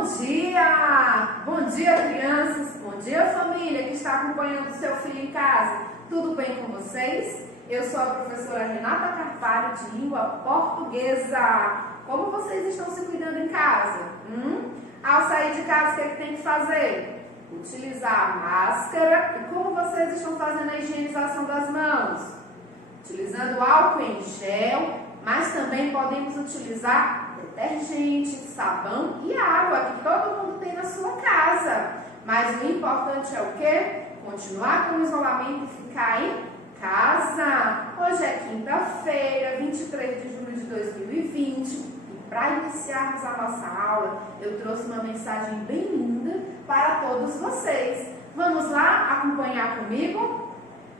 Bom dia! Bom dia, crianças! Bom dia, família que está acompanhando o seu filho em casa. Tudo bem com vocês? Eu sou a professora Renata Carvalho, de Língua Portuguesa. Como vocês estão se cuidando em casa? Ao sair de casa, o que é que tem que fazer? Utilizar a máscara. E como vocês estão fazendo a higienização das mãos? Utilizando álcool em gel, mas também podemos utilizar detergente, sabão e água que todo mundo tem na sua casa. Mas o importante é o quê? Continuar com o isolamento e ficar em casa. Hoje é quinta-feira, 23 de julho de 2020. E para iniciarmos a nossa aula, eu trouxe uma mensagem bem linda para todos vocês. Vamos lá acompanhar comigo?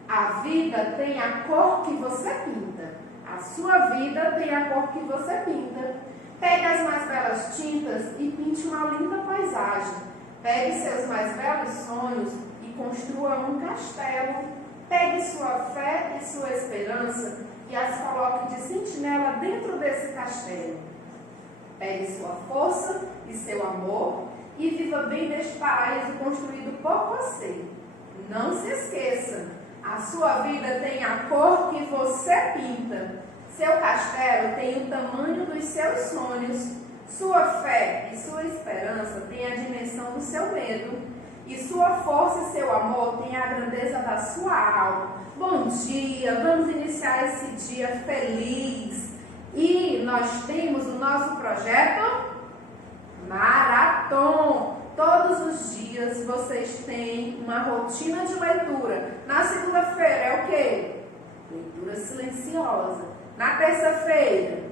A vida tem a cor que você pinta. A sua vida tem a cor que você pinta. Pegue as mais belas tintas e pinte uma linda paisagem. Pegue seus mais belos sonhos e construa um castelo. Pegue sua fé e sua esperança e as coloque de sentinela dentro desse castelo. Pegue sua força e seu amor e viva bem neste paraíso construído por você. Não se esqueça, a sua vida tem a cor que você pinta. Seu castelo tem o tamanho dos seus sonhos. Sua fé e sua esperança têm a dimensão do seu medo. E sua força e seu amor têm a grandeza da sua alma. Bom dia, vamos iniciar esse dia feliz. E nós temos o nosso projeto Maratom. Todos os dias vocês têm uma rotina de leitura. Na segunda-feira é o quê? Leitura silenciosa. Na terça-feira,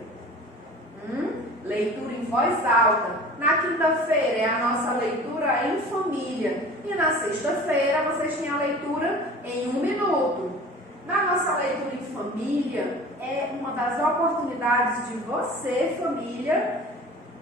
leitura em voz alta. Na quinta-feira é a nossa leitura em família. E na sexta-feira vocês têm a leitura em 1 minuto. Na nossa leitura em família é uma das oportunidades de você, família,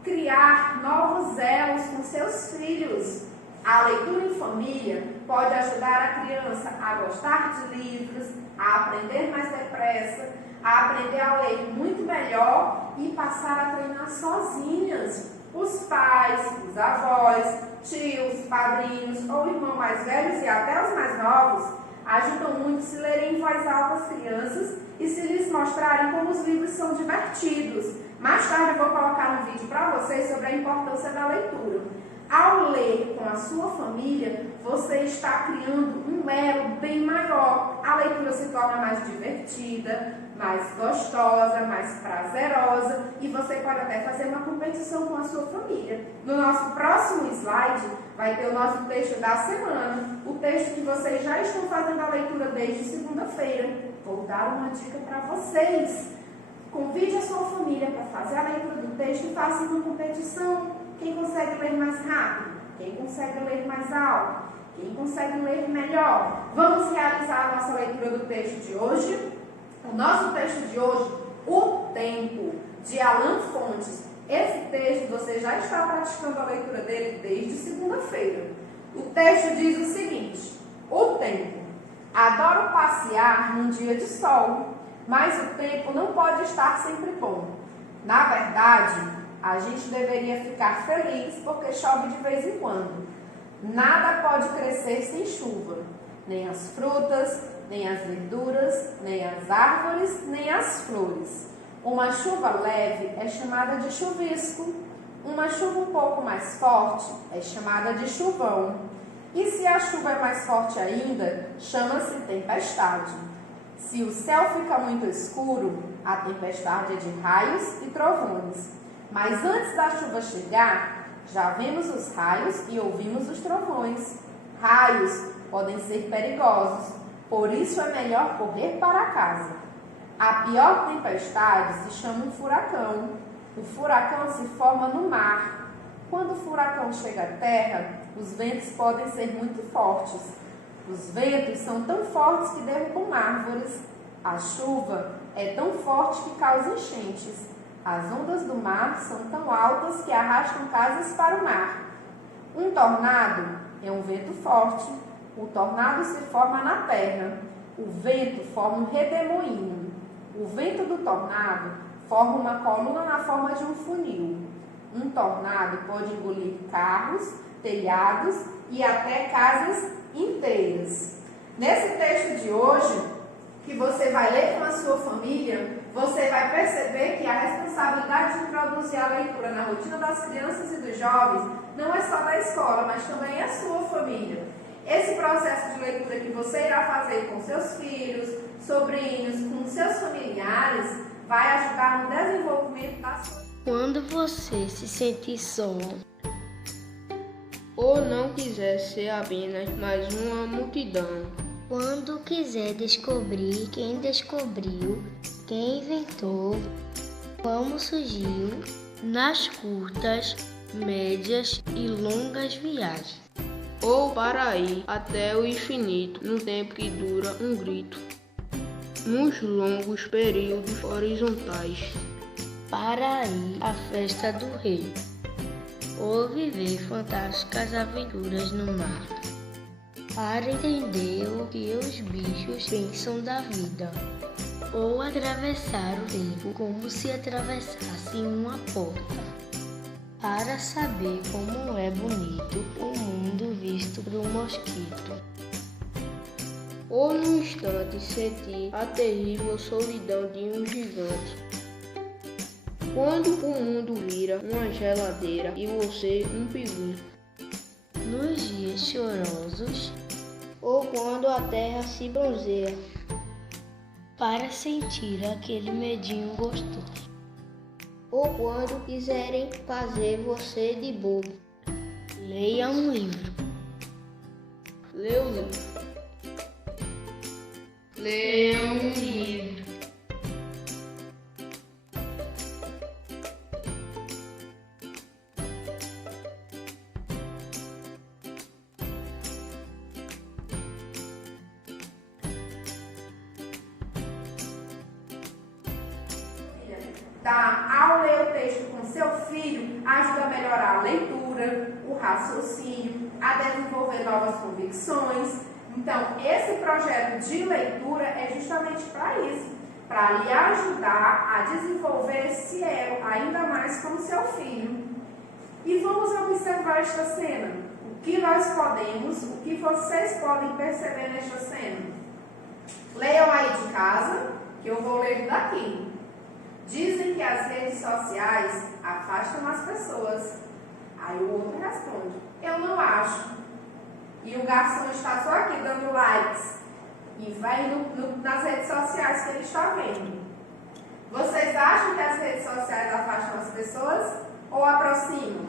criar novos elos com seus filhos. A leitura em família pode ajudar a criança a gostar de livros, a aprender mais depressa, a aprender a ler muito melhor e passar a treinar sozinhas. Os pais, os avós, tios, padrinhos ou irmãos mais velhos e até os mais novos ajudam muito se lerem em voz alta as crianças e se lhes mostrarem como os livros são divertidos. Mais tarde eu vou colocar um vídeo para vocês sobre a importância da leitura. Ao ler com a sua família, você está criando um elo bem maior. A leitura se torna mais divertida, mais gostosa, mais prazerosa e você pode até fazer uma competição com a sua família. No nosso próximo slide vai ter o nosso texto da semana, o texto que vocês já estão fazendo a leitura desde segunda-feira. Vou dar uma dica para vocês. Convide a sua família para fazer a leitura do texto e faça uma competição. Quem consegue ler mais rápido? Quem consegue ler mais alto? Quem consegue ler melhor? Vamos realizar a nossa leitura do texto de hoje. O nosso texto de hoje, O Tempo, de Alan Fontes. Esse texto você já está praticando a leitura dele desde segunda-feira. O texto diz o seguinte: O tempo. Adoro passear num dia de sol, mas o tempo não pode estar sempre bom. Na verdade, a gente deveria ficar feliz porque chove de vez em quando. Nada pode crescer sem chuva, nem as frutas, nem as verduras, nem as árvores, nem as flores. Uma chuva leve é chamada de chuvisco. Uma chuva um pouco mais forte é chamada de chuvão. E se a chuva é mais forte ainda, chama-se tempestade. Se o céu fica muito escuro, a tempestade é de raios e trovões. Mas antes da chuva chegar, já vemos os raios e ouvimos os trovões. Raios podem ser perigosos, por isso é melhor correr para casa. A pior tempestade se chama um furacão. O furacão se forma no mar. Quando o furacão chega à terra, os ventos podem ser muito fortes. Os ventos são tão fortes que derrubam árvores. A chuva é tão forte que causa enchentes. As ondas do mar são tão altas que arrastam casas para o mar. Um tornado é um vento forte. O tornado se forma na terra. O vento forma um redemoinho. O vento do tornado forma uma coluna na forma de um funil. Um tornado pode engolir carros, telhados e até casas inteiras. Nesse texto de hoje, que você vai ler com a sua família, você vai perceber que a responsabilidade de introduzir a leitura na rotina das crianças e dos jovens não é só da escola, mas também é sua família. Esse processo de leitura que você irá fazer com seus filhos, sobrinhos, com seus familiares, vai ajudar no desenvolvimento da sua... Quando você se sentir só ou não quiser ser apenas mais uma multidão, quando quiser descobrir quem descobriu, quem inventou, como surgiu, nas curtas, médias e longas viagens, ou para ir até o infinito no tempo que dura um grito, nos longos períodos horizontais, para ir à festa do rei, ou viver fantásticas aventuras no mar, para entender o que os bichos pensam da vida, ou atravessar o tempo como se atravessasse uma porta, para saber como é bonito o mundo visto por um mosquito, ou num instante sentir a terrível solidão de um gigante, quando o mundo vira uma geladeira e você um pinguim, nos dias chorosos, ou quando a terra se bronzeia, para sentir aquele medinho gostoso, ou quando quiserem fazer você de bobo, leia um livro. Leia um livro. Leia um livro. Ao ler o texto com seu filho, ajuda a melhorar a leitura, o raciocínio, a desenvolver novas convicções. Então, esse projeto de leitura é justamente para isso, para lhe ajudar a desenvolver esse elo ainda mais com seu filho. E vamos observar esta cena. O que nós podemos, o que vocês podem perceber nesta cena? Leiam aí de casa, que eu vou ler daqui. Dizem que as redes sociais afastam as pessoas. Aí o outro responde, eu não acho. E o garçom está só aqui dando likes e vai nas redes sociais que ele está vendo. Vocês acham que as redes sociais afastam as pessoas ou aproximam?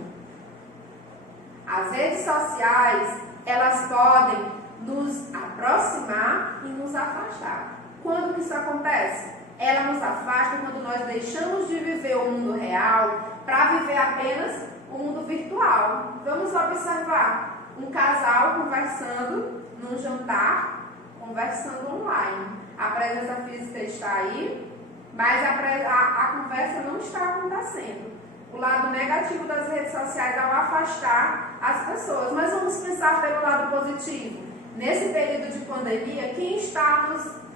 As redes sociais, elas podem nos aproximar e nos afastar. Quando que isso acontece? Ela nos afasta quando nós deixamos de viver o mundo real para viver apenas o mundo virtual. Vamos observar um casal conversando num jantar, conversando online. A presença física está aí, mas a conversa não está acontecendo. O lado negativo das redes sociais é o afastar as pessoas. Mas vamos pensar pelo lado positivo. Nesse período de pandemia, quem está nos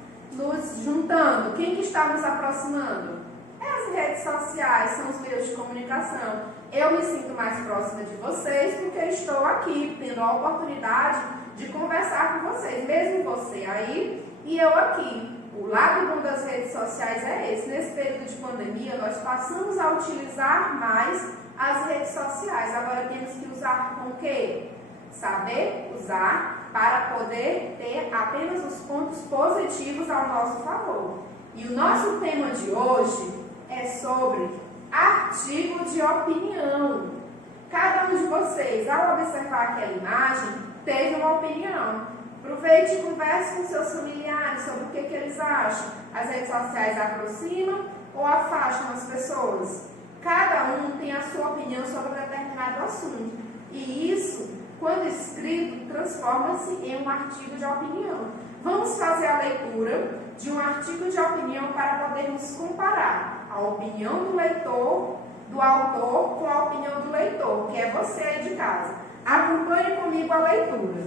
juntando? Quem que está nos aproximando? As redes sociais, são os meios de comunicação. Eu me sinto mais próxima de vocês porque estou aqui, tendo a oportunidade de conversar com vocês, mesmo você aí e eu aqui. O lado bom das redes sociais é esse. Nesse período de pandemia, nós passamos a utilizar mais as redes sociais. Agora temos que usar com o quê? Saber usar para poder ter apenas os pontos positivos ao nosso favor. E o nosso tema de hoje é sobre artigo de opinião. Cada um de vocês, ao observar aquela imagem, teve uma opinião. Aproveite e converse com seus familiares sobre o que eles acham. As redes sociais aproximam ou afastam as pessoas? Cada um tem a sua opinião sobre determinado assunto. E isso, quando escrito, transforma-se em um artigo de opinião. Vamos fazer a leitura de um artigo de opinião para podermos comparar a opinião do leitor, do autor, com a opinião do leitor, que é você aí de casa. Acompanhe comigo a leitura.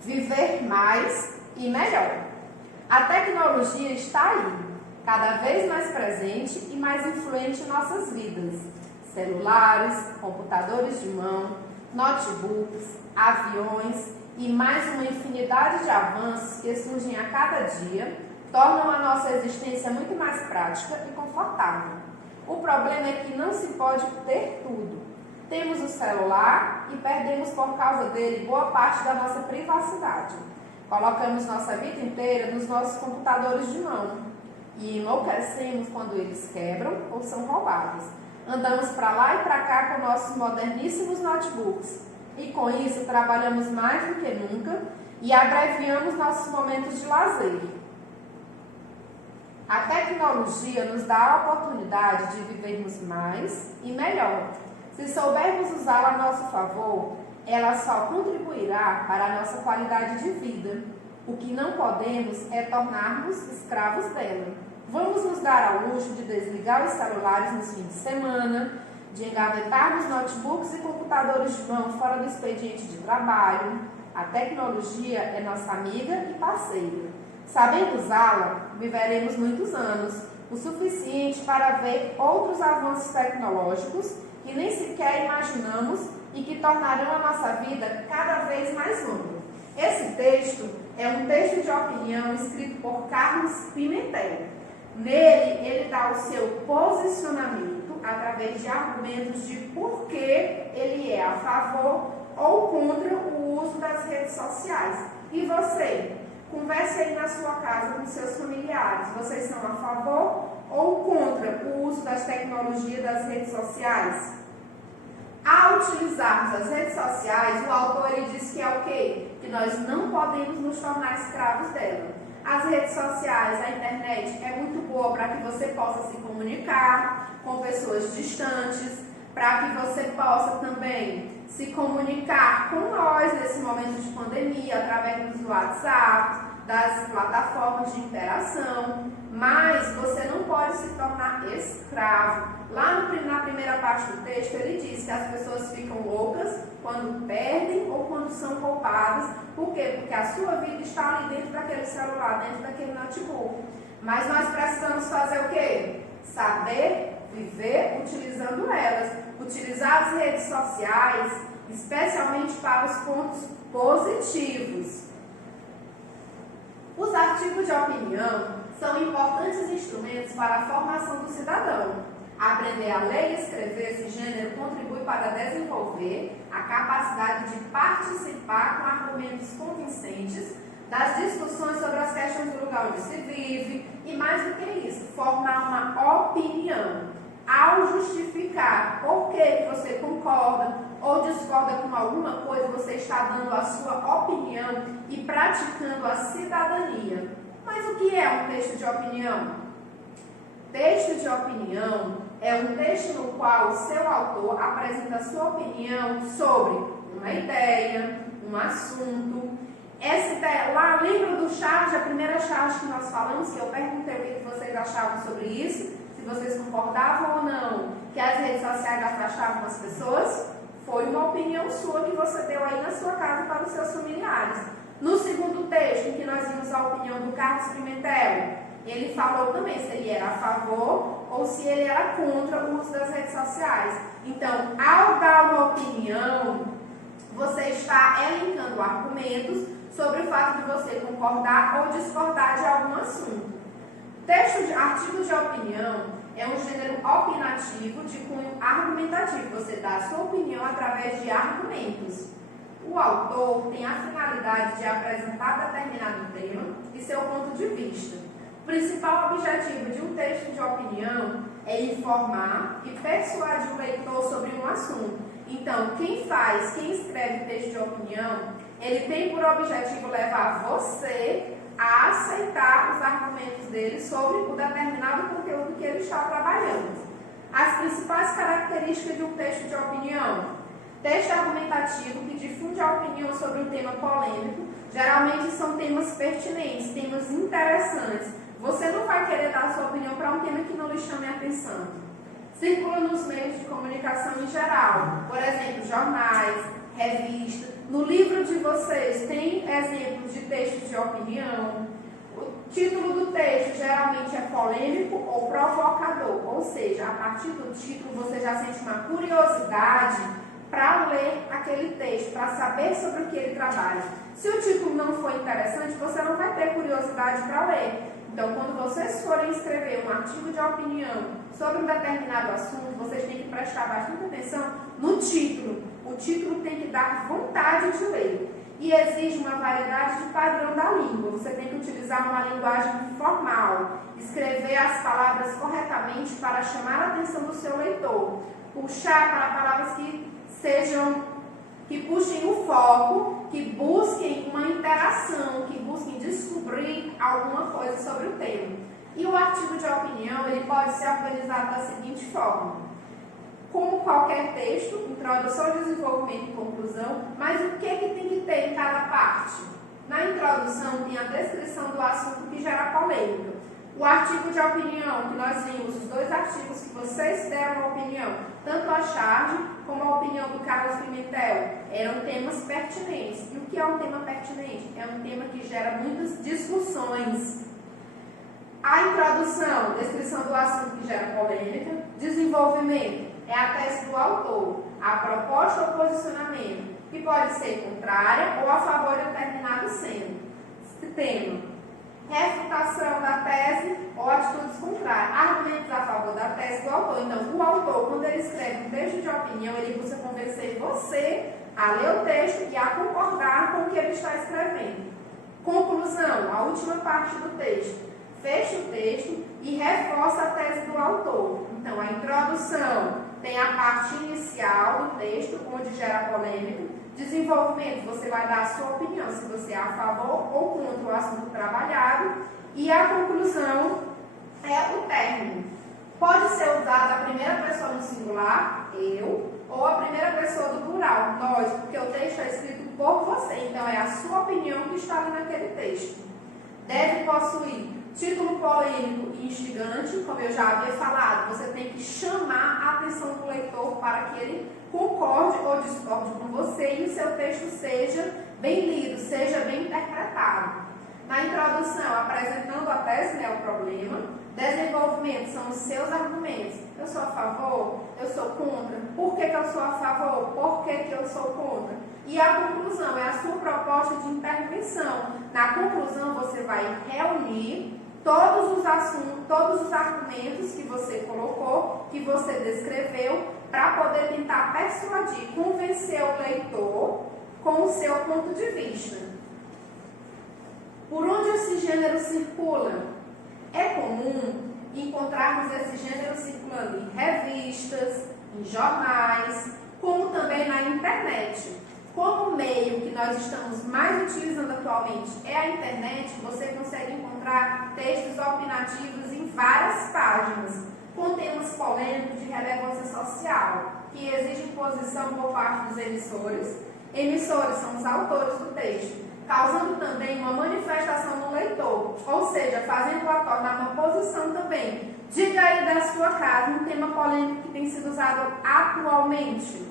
Viver mais e melhor. A tecnologia está aí, cada vez mais presente e mais influente em nossas vidas. celulares, computadores de mão, notebooks, aviões e mais uma infinidade de avanços que surgem a cada dia tornam a nossa existência muito mais prática e confortável. O problema é que não se pode ter tudo. Temos o celular e perdemos por causa dele boa parte da nossa privacidade. Colocamos nossa vida inteira nos nossos computadores de mão e enlouquecemos quando eles quebram ou são roubados. Andamos para lá e para cá com nossos moderníssimos notebooks e com isso trabalhamos mais do que nunca e abreviamos nossos momentos de lazer. A tecnologia nos dá a oportunidade de vivermos mais e melhor. Se soubermos usá-la a nosso favor, ela só contribuirá para a nossa qualidade de vida. O que não podemos é tornar-nos escravos dela. Vamos nos dar ao luxo de desligar os celulares nos fins de semana, de engavetarmos notebooks e computadores de mão fora do expediente de trabalho. A tecnologia é nossa amiga e parceira. Sabendo usá-la, viveremos muitos anos, o suficiente para ver outros avanços tecnológicos que nem sequer imaginamos e que tornarão a nossa vida cada vez mais longa. Esse texto é um texto de opinião escrito por Carlos Pimentel. Nele, ele dá o seu posicionamento através de argumentos de por que ele é a favor ou contra o uso das redes sociais. E você? Converse aí na sua casa com seus familiares. Vocês são a favor ou contra o uso das tecnologias das redes sociais? Ao utilizarmos as redes sociais, o autor ele diz que é o quê? Que nós não podemos nos tornar escravos dela. As redes sociais, a internet é muito boa para que você possa se comunicar com pessoas distantes, para que você possa também se comunicar com nós nesse momento de pandemia, através do WhatsApp, das plataformas de interação, mas você não pode se tornar escravo. Lá na primeira parte do texto, ele diz que as pessoas ficam loucas quando perdem ou quando são poupadas. Por quê? Porque a sua vida está ali dentro daquele celular, dentro daquele notebook. Mas nós precisamos fazer o quê? Saber viver utilizando elas. Utilizar as redes sociais, especialmente para os pontos positivos. Os artigos de opinião são importantes instrumentos para a formação do cidadão. Aprender a ler e escrever esse gênero contribui para desenvolver a capacidade de participar com argumentos convincentes das discussões sobre as questões do lugar onde se vive e, mais do que isso, formar uma opinião. Ao justificar por que você concorda ou discorda com alguma coisa, você está dando a sua opinião e praticando a cidadania. Mas o que é um texto de opinião? Texto de opinião é um texto no qual o seu autor apresenta a sua opinião sobre uma ideia, um assunto. Essa ideia, lá lembra do charge, a primeira charge que nós falamos, que eu perguntei o que vocês achavam sobre isso, se vocês concordavam ou não, que as redes sociais afastavam as pessoas? Foi uma opinião sua que você deu aí na sua casa para os seus familiares. No segundo texto, em que nós vimos a opinião do Carlos Pimentel, ele falou também se ele era a favor ou se ele era contra o uso das redes sociais. Então, ao dar uma opinião, você está elencando argumentos sobre o fato de você concordar ou discordar de algum assunto. Artigo de opinião é um gênero opinativo de cunho argumentativo. Você dá a sua opinião através de argumentos. O autor tem a finalidade de apresentar determinado tema e seu ponto de vista. O principal objetivo de um texto de opinião é informar e persuadir o leitor sobre um assunto. Então, quem escreve texto de opinião, ele tem por objetivo levar você a aceitar os argumentos dele sobre o determinado conteúdo que ele está trabalhando. As principais características de um texto de opinião: texto argumentativo que difunde a opinião sobre um tema polêmico. Geralmente são temas pertinentes, temas interessantes. Você não vai querer dar a sua opinião para um tema que não lhe chame a atenção. Circula nos meios de comunicação em geral, por exemplo, jornais, revistas. No livro de vocês tem exemplos de textos de opinião. Título do texto geralmente é polêmico ou provocador, ou seja, a partir do título você já sente uma curiosidade para ler aquele texto, para saber sobre o que ele trabalha. Se o título não for interessante, você não vai ter curiosidade para ler. Então, quando vocês forem escrever um artigo de opinião sobre um determinado assunto, vocês têm que prestar bastante atenção no título. O título tem que dar vontade de ler. E exige uma variedade de padrão da língua. Você tem que utilizar uma linguagem formal, escrever as palavras corretamente para chamar a atenção do seu leitor, puxar para palavras que puxem o foco, que busquem uma interação, que busquem descobrir alguma coisa sobre o tema. E o artigo de opinião, ele pode ser organizado da seguinte forma: como qualquer texto, introdução, desenvolvimento e conclusão, mas o que tem que ter em cada parte? Na introdução tem a descrição do assunto que gera polêmica. O artigo de opinião, que nós vimos, os dois artigos que vocês deram a opinião, tanto a charge como a opinião do Carlos Pimentel, eram temas pertinentes. E o que é um tema pertinente? É um tema que gera muitas discussões. A introdução, descrição do assunto que gera polêmica. Desenvolvimento é a tese do autor, a proposta ou posicionamento, que pode ser contrária ou a favor de determinado tema. Refutação da tese ou atitudes contrárias, argumentos a favor da tese do autor. Então, o autor, quando ele escreve um texto de opinião, ele busca convencer você a ler o texto e a concordar com o que ele está escrevendo. Conclusão, a última parte do texto. Fecha o texto e reforça a tese do autor. Então, a introdução tem a parte inicial do texto, onde gera polêmica. Desenvolvimento, você vai dar a sua opinião, se você é a favor ou contra o assunto trabalhado. E a conclusão é o término. Pode ser usada a primeira pessoa no singular, eu, ou a primeira pessoa do plural, nós, porque o texto é escrito por você. Então, é a sua opinião que está ali naquele texto. Deve possuir título polêmico e instigante, como eu já havia falado, você tem que chamar a atenção do leitor para que ele concorde ou discorde com você e o seu texto seja bem lido, seja bem interpretado. Na introdução, apresentando a tese, o problema. Desenvolvimento são os seus argumentos. Eu sou a favor? Eu sou contra? Por que eu sou a favor? Por que eu sou contra? E a conclusão é a sua proposta de intervenção. Na conclusão, você vai reunir todos os assuntos, todos os argumentos que você colocou, que você descreveu, para poder tentar persuadir, convencer o leitor com o seu ponto de vista. Por onde esse gênero circula? É comum encontrarmos esse gênero circulando em revistas, em jornais, como também na internet. Como o meio que nós estamos mais utilizando atualmente é a internet, você consegue encontrar textos opinativos em várias páginas, com temas polêmicos de relevância social, que exigem posição por parte dos emissores. Emissores são os autores do texto, causando também uma manifestação no leitor, ou seja, fazendo o autor dar uma posição também. Diga aí da sua casa um tema polêmico que tem sido usado atualmente.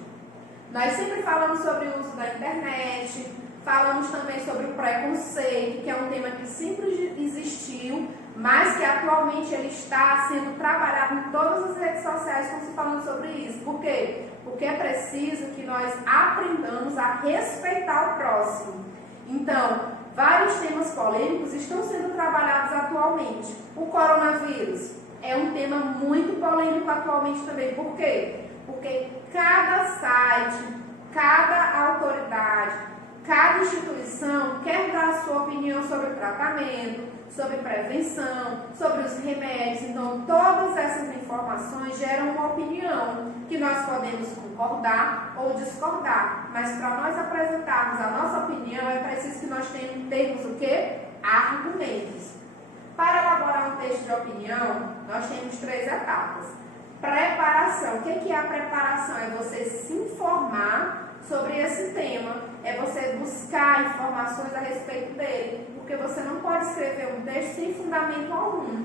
Nós sempre falamos sobre o uso da internet, falamos também sobre o preconceito, que é um tema que sempre existiu, mas que atualmente ele está sendo trabalhado em todas as redes sociais, como se falando sobre isso. Por quê? Porque é preciso que nós aprendamos a respeitar o próximo. Então, vários temas polêmicos estão sendo trabalhados atualmente. O coronavírus é um tema muito polêmico atualmente também. Por quê? Porque cada site, cada autoridade, cada instituição quer dar a sua opinião sobre o tratamento, sobre prevenção, sobre os remédios. Então, todas essas informações geram uma opinião que nós podemos concordar ou discordar. Mas para nós apresentarmos a nossa opinião, é preciso que nós tenhamos o quê? Argumentos. Para elaborar um texto de opinião, nós temos 3 etapas. Preparação. O que é a preparação? É você se informar sobre esse tema, é você buscar informações a respeito dele, porque você não pode escrever um texto sem fundamento algum.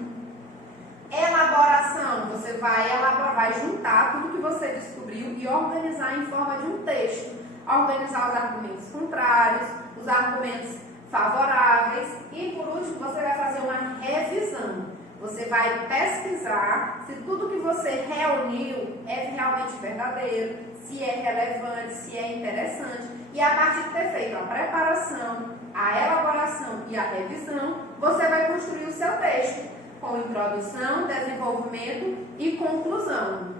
Elaboração. Você vai juntar tudo que você descobriu e organizar em forma de um texto. Organizar os argumentos contrários, os argumentos favoráveis e, por último, você vai fazer uma revisão. Você vai pesquisar se tudo que você reuniu é realmente verdadeiro, se é relevante, se é interessante. E a partir de ter feito a preparação, a elaboração e a revisão, você vai construir o seu texto com introdução, desenvolvimento e conclusão.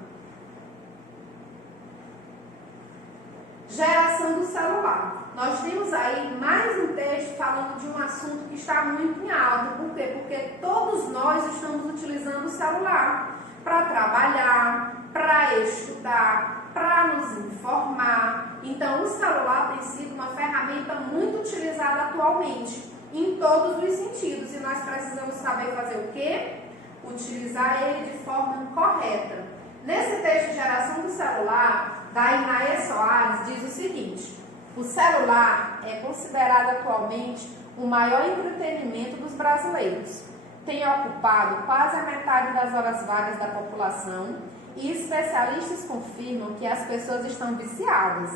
Geração do celular. Nós temos aí mais um texto falando de um assunto que está muito em alta. Por quê? Porque todos nós estamos utilizando o celular para trabalhar, para estudar, para nos informar. Então, o celular tem sido uma ferramenta muito utilizada atualmente, em todos os sentidos. E nós precisamos saber fazer o quê? Utilizar ele de forma correta. Nesse texto, Geração do Celular, da Inaê Soares, diz o seguinte: o celular é considerado atualmente o maior entretenimento dos brasileiros. Tem ocupado quase a metade das horas vagas da população e especialistas confirmam que as pessoas estão viciadas.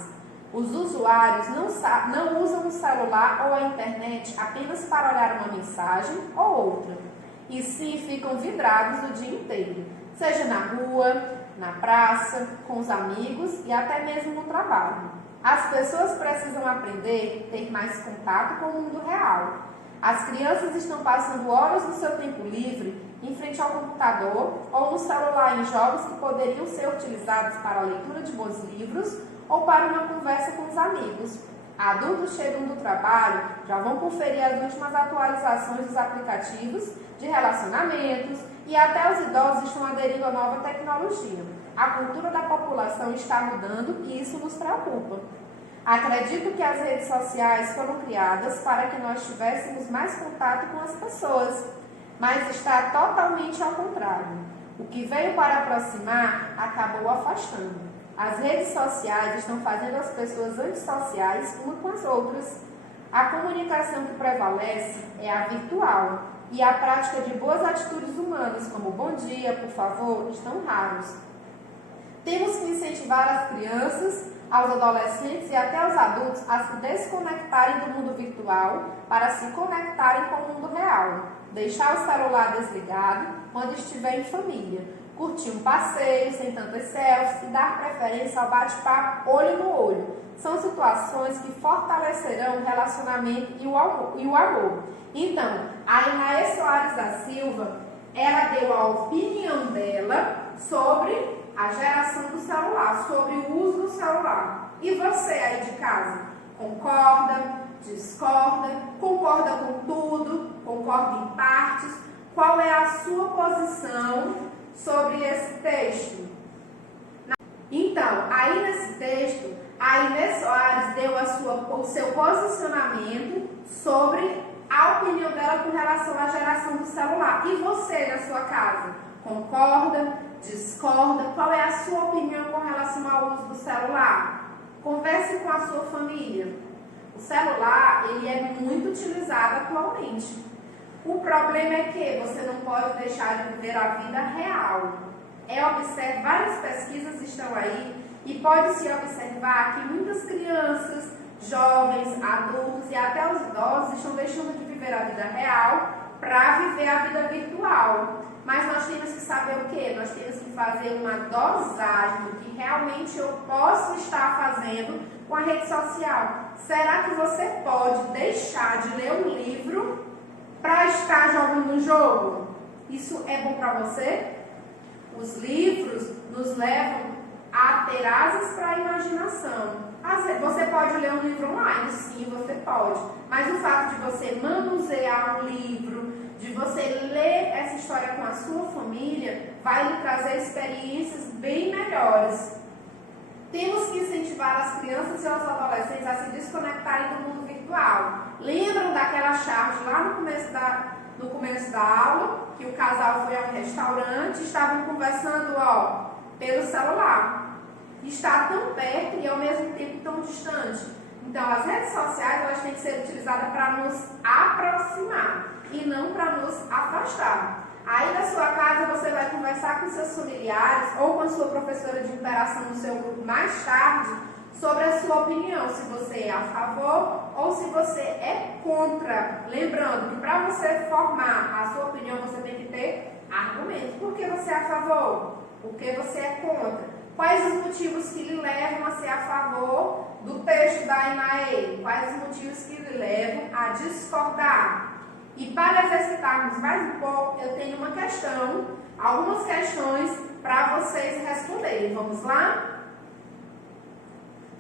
Os usuários não usam o celular ou a internet apenas para olhar uma mensagem ou outra, e sim ficam vidrados o dia inteiro, seja na rua, na praça, com os amigos e até mesmo no trabalho. As pessoas precisam aprender a ter mais contato com o mundo real. As crianças estão passando horas do seu tempo livre em frente ao computador ou no celular em jogos que poderiam ser utilizados para a leitura de bons livros ou para uma conversa com os amigos. Adultos chegam do trabalho, já vão conferir as últimas atualizações dos aplicativos de relacionamentos e até os idosos estão aderindo à nova tecnologia. A cultura da população está mudando e isso nos preocupa. Acredito que as redes sociais foram criadas para que nós tivéssemos mais contato com as pessoas, mas está totalmente ao contrário. O que veio para aproximar acabou afastando. As redes sociais estão fazendo as pessoas antissociais umas com as outras. A comunicação que prevalece é a virtual e a prática de boas atitudes humanas, como bom dia, por favor, estão raros. Temos que incentivar as crianças, aos adolescentes e até aos adultos a se desconectarem do mundo virtual para se conectarem com o mundo real. Deixar o celular desligado quando estiver em família. Curtir um passeio sem tantas selfies e dar preferência ao bate-papo olho no olho. São situações que fortalecerão o relacionamento e o amor. Então, a Inaê Soares da Silva, ela deu a opinião dela sobre a geração do celular, sobre o uso do celular. E você aí de casa, concorda, discorda, concorda com tudo, concorda em partes? Qual é a sua posição sobre esse texto? Então, aí nesse texto, a Inês Soares deu o seu posicionamento sobre a opinião dela com relação à geração do celular. E você na sua casa, concorda? Discorda? Qual é a sua opinião com relação ao uso do celular? Converse com a sua família. O celular, ele é muito utilizado atualmente. O problema é que você não pode deixar de viver a vida real. Várias pesquisas estão aí e pode-se observar que muitas crianças, jovens, adultos e até os idosos estão deixando de viver a vida real para viver a vida virtual. Mas nós temos que saber o quê? Nós temos que fazer uma dosagem do que realmente eu posso estar fazendo com a rede social. Será que você pode deixar de ler um livro para estar jogando um jogo? Isso é bom para você? Os livros nos levam a ter asas para a imaginação. Você pode ler um livro online? Sim, você pode. Mas o fato de você manusear um livro, de você ler essa história com a sua família, vai lhe trazer experiências bem melhores. Temos que incentivar as crianças e os adolescentes a se desconectarem do mundo virtual. Lembram daquela charge lá no começo da aula, que o casal foi a um restaurante e estavam conversando pelo celular. Está tão perto e ao mesmo tempo tão distante. Então, as redes sociais elas têm que ser utilizadas para nos aproximar e não para nos afastar. Aí na sua casa você vai conversar com seus familiares ou com a sua professora de interação no seu grupo mais tarde sobre a sua opinião, se você é a favor ou se você é contra. Lembrando que para você formar a sua opinião, você tem que ter argumentos. Por que você é a favor? Por que você é contra? Quais os motivos que lhe levam a ser a favor do texto da INAE? Quais os motivos que lhe levam a discordar? E para exercitarmos mais um pouco, eu tenho uma questão, algumas questões para vocês responderem. Vamos lá?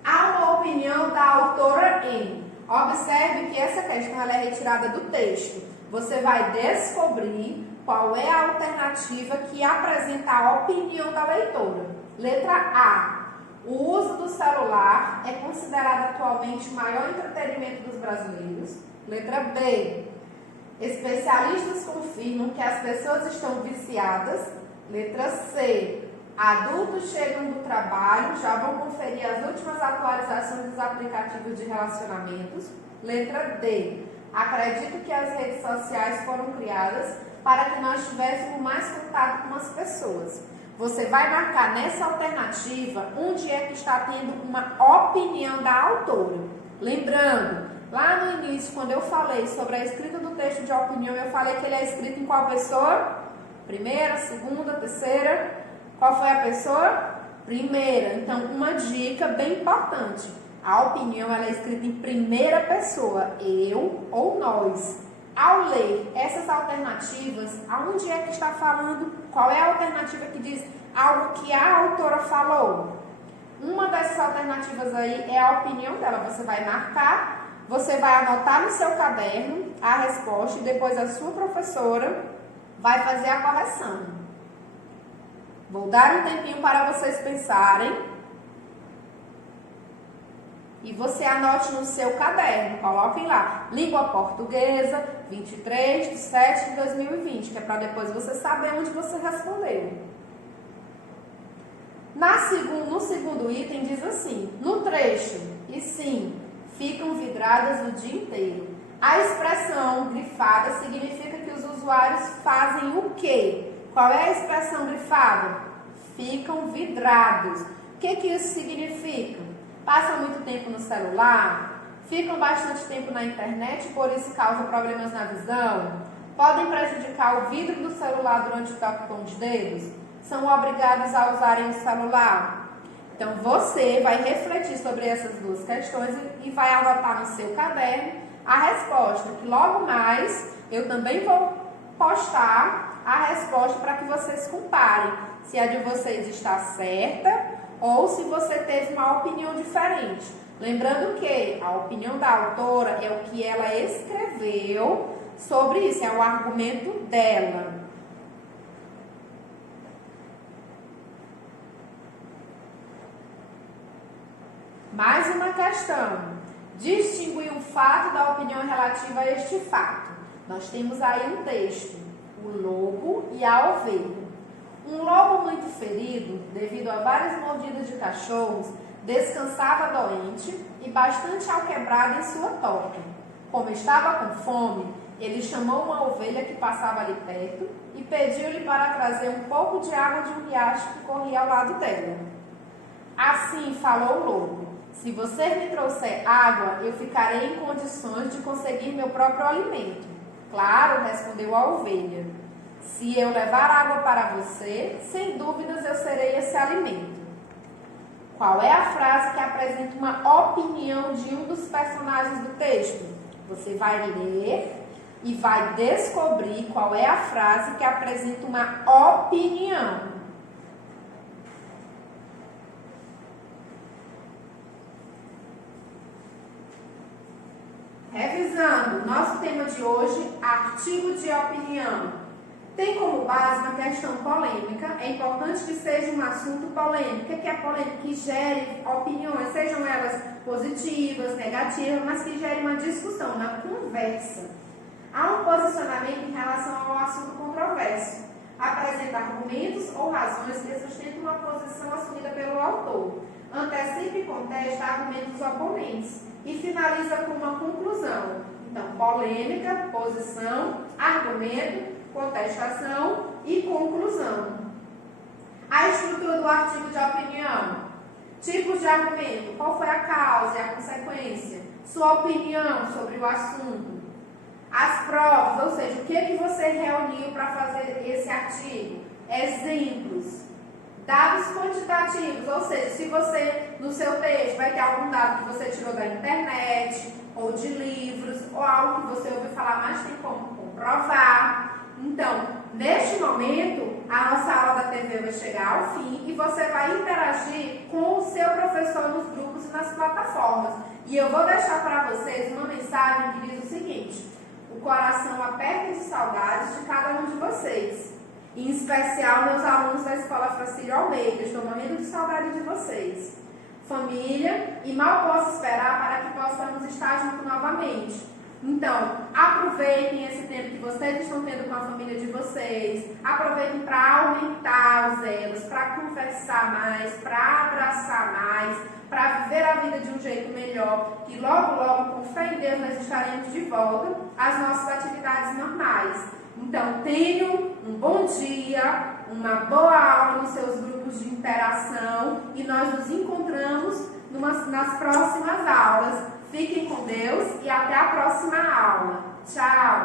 Há uma opinião da autora em. Observe que essa questão ela é retirada do texto. Você vai descobrir qual é a alternativa que apresenta a opinião da leitora. Letra A. O uso do celular é considerado atualmente o maior entretenimento dos brasileiros. Letra B. Especialistas confirmam que as pessoas estão viciadas. Letra C. Adultos chegam do trabalho, já vão conferir as últimas atualizações dos aplicativos de relacionamentos. Letra D. Acredito que as redes sociais foram criadas para que nós tivéssemos mais contato com as pessoas. Você vai marcar nessa alternativa onde é que está tendo uma opinião da autora. Lembrando, lá no início, quando eu falei sobre a escrita do texto de opinião, eu falei que ele é escrito em qual pessoa? Primeira, segunda, terceira? Qual foi a pessoa? Primeira. Então, uma dica bem importante. A opinião ela é escrita em primeira pessoa, eu ou nós. Ao ler essas alternativas, aonde é que está falando? Qual é a alternativa que diz algo que a autora falou? Uma dessas alternativas aí é a opinião dela. Você vai marcar, você vai anotar no seu caderno a resposta e depois a sua professora vai fazer a correção. Vou dar um tempinho para vocês pensarem. E você anote no seu caderno, coloquem lá, língua portuguesa, 23/7/2020, que é para depois você saber onde você respondeu. No segundo item diz assim, no trecho, e sim, ficam vidradas o dia inteiro. A expressão grifada significa que os usuários fazem o quê? Qual é a expressão grifada? Ficam vidrados. O que isso significa? Passam muito tempo no celular? Ficam bastante tempo na internet e por isso causam problemas na visão? Podem prejudicar o vidro do celular durante o toque com os dedos? São obrigados a usarem o celular? Então você vai refletir sobre essas duas questões e vai anotar no seu caderno a resposta, que logo mais eu também vou postar a resposta para que vocês comparem se a de vocês está certa ou se você teve uma opinião diferente. Lembrando que a opinião da autora é o que ela escreveu sobre isso, é o argumento dela. Mais uma questão. Distinguir o fato da opinião relativa a este fato. Nós temos aí um texto, o lobo e a ovelha. Um lobo muito ferido, devido a várias mordidas de cachorros, descansava doente e bastante alquebrado em sua toca. Como estava com fome, ele chamou uma ovelha que passava ali perto e pediu-lhe para trazer um pouco de água de um riacho que corria ao lado dela. Assim falou o lobo: se você me trouxer água, eu ficarei em condições de conseguir meu próprio alimento. Claro, respondeu a ovelha. Se eu levar água para você, sem dúvidas eu serei esse alimento. Qual é a frase que apresenta uma opinião de um dos personagens do texto? Você vai ler e vai descobrir qual é a frase que apresenta uma opinião. Revisando, nosso tema de hoje, artigo de opinião. Tem como base uma questão polêmica. É importante que seja um assunto polêmico. O que é polêmico? Que gere opiniões, sejam elas positivas, negativas, mas que gere uma discussão, uma conversa. Há um posicionamento em relação ao assunto controverso. Apresenta argumentos ou razões que sustentam uma posição assumida pelo autor. Antecipa e contesta argumentos oponentes. E finaliza com uma conclusão. Então, polêmica, posição, argumento, contestação e conclusão. A estrutura do artigo de opinião. Tipos de argumento. Qual foi a causa e a consequência? Sua opinião sobre o assunto. As provas, ou seja, o que você reuniu para fazer esse artigo. Exemplos. Dados quantitativos, ou seja, se você, no seu texto, vai ter algum dado que você tirou da internet, ou de livros, ou algo que você ouviu falar, mas tem como comprovar. Então, neste momento, a nossa aula da TV vai chegar ao fim e você vai interagir com o seu professor nos grupos e nas plataformas. E eu vou deixar para vocês uma mensagem que diz o seguinte: o coração aperta de saudades de cada um de vocês. Em especial, meus alunos da Escola Fracílio Almeida, estou morrendo de saudade de vocês. Família, e mal posso esperar para que possamos estar juntos novamente. Então, aproveitem esse tempo que vocês estão tendo com a família de vocês. Aproveitem para aumentar os elos, para conversar mais, para abraçar mais, para viver a vida de um jeito melhor. E logo, logo, com fé em Deus, nós estaremos de volta às nossas atividades normais. Então, tenham um bom dia, uma boa aula nos seus grupos de interação e nós nos encontramos nas próximas aulas. Fiquem com Deus e até a próxima aula. Tchau!